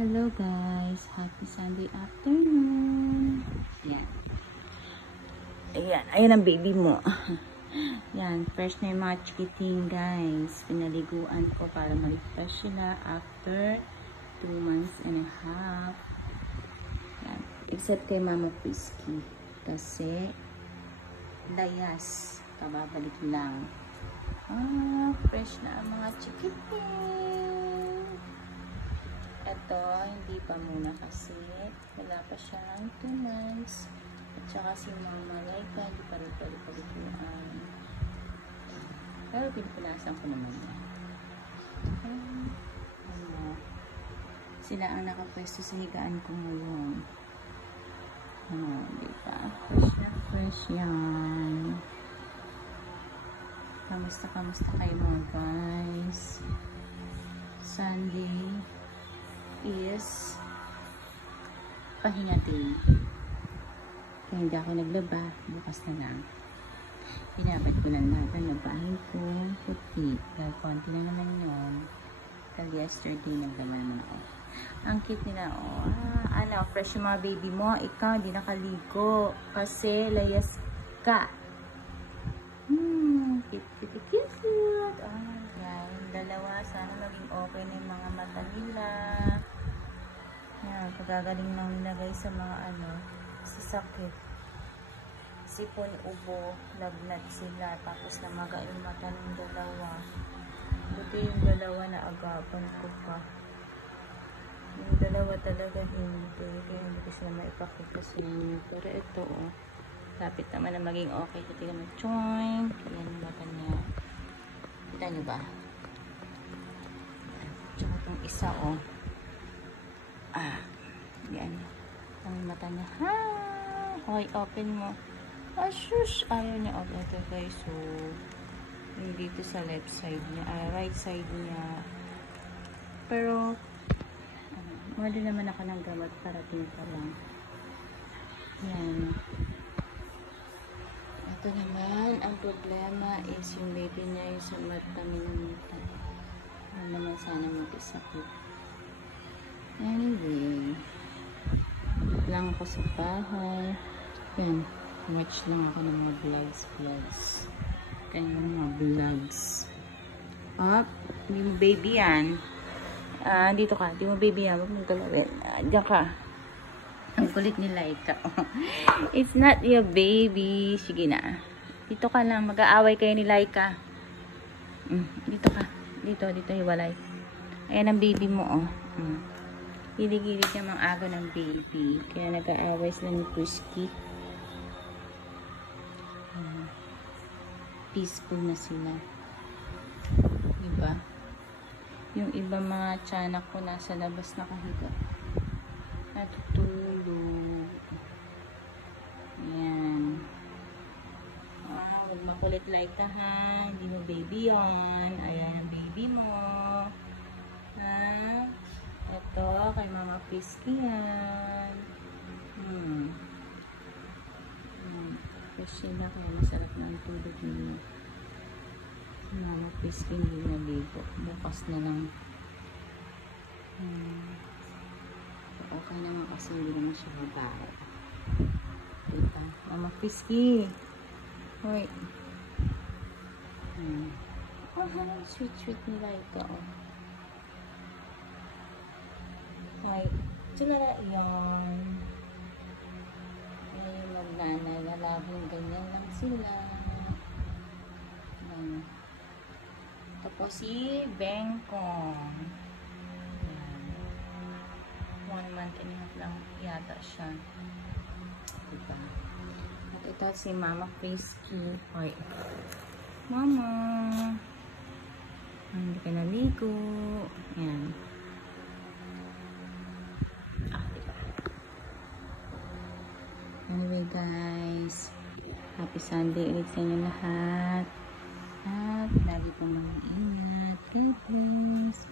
Hello guys, happy Sunday afternoon. Ayan, ayan ang baby mo. Yan, fresh na yung mga chikiting guys. Pinaliguan ko para ma-refresh sila after 2 months and a half. Yan, except kay Mama Frisky kasi layas, kababalik lang. Fresh na ang mga chikiting. Ito, hindi pa muna kasi wala pa siyang 2 months. At saka si Mama Laika, hindi pa rin palikuan. Pero pinasan ko naman yan. Sila ang nakapwesto sa higaan ko ngayon. Diba? Fresh na fresh yan. Kamusta kayo mga guys? Sunday is pahinga day. Kaya hindi ako naglaba. Bukas na lang. Pinabad ko lang lahat ng labahin ko. Puti. Dahil konti na naman yun. Dahil yesterday naglaba naman ako. Ang cute nila. Fresh yung mga baby mo. Ikaw hindi nakaligo. Kasi layas ka. Cute. Yan. Dalawa. Sana maging okay na yung mga mata nila. Yan. Pagagaling lang nila guys sa mga sa sakit. Sipon, ubo, lagnat sila. Tapos namaga yung mata ng dalawa. Buti yung dalawa na agapan ko pa. Yung dalawa talaga hindi. Kaya hindi ko sila maipakita sa inyo. Pero ito lapit naman na maging okay. Kasi naman join. Ayan yung mata niya. Kita nyo ba? Tsaka itong isa yan. Ang mata niya. Okay, open mo. Shush! Ayaw niya open. Ito guys, so yung dito sa left side niya, right side niya. Pero din naman ako ng gamot, parating pa lang. Yan. Ito naman, ang problema is yung baby niya yung sa mata minta. Naman sana mag-isakit. Anyway, lang ako sa bahay. Yan. Watch lang ako ng mga vlogs. Kaya mga vlogs. Hindi mo baby yan. Dito ka. Hindi mo baby yan. Huwag mong galawin. Diyan ka. Ang kulit ni Laika. It's not your baby. Sige na. Dito ka lang. Mag-aaway kayo ni Laika. Dito ka. Dito hiwalay. Ayan ang baby mo Hilig-hilig niya mga aga ng baby. Kaya nag-aaway sila ni Frisky. Peaceful na sila. Diba? Yung iba mga tiyanak ko nasa labas nakahiga. Natutulog. Yan. Huwag makulit like ka ha. Hindi mo baby yon. Ayan ang baby mo. Ito, kay Mama Frisky yan. Fresh sila, kaya masarap ng tulog nila. Mama Frisky hindi naligo. Bukas na lang. Okay naman kasi hindi naman siya babae. Diba? Mama Frisky. Hoy. Sweet nila ito. Hoy. Sila yan. Magnanay-lalabong ganyan lang sila. Tapos si Bengkong. 1 month and a half lang yata siya. Diba? At ito si Mama Frisky. Hoy. Mama. Hindi ka naligo. Yan. Diba? Anyway guys, happy Sunday ulit sa inyo lahat. At lagi pong mag-iingat. God bless.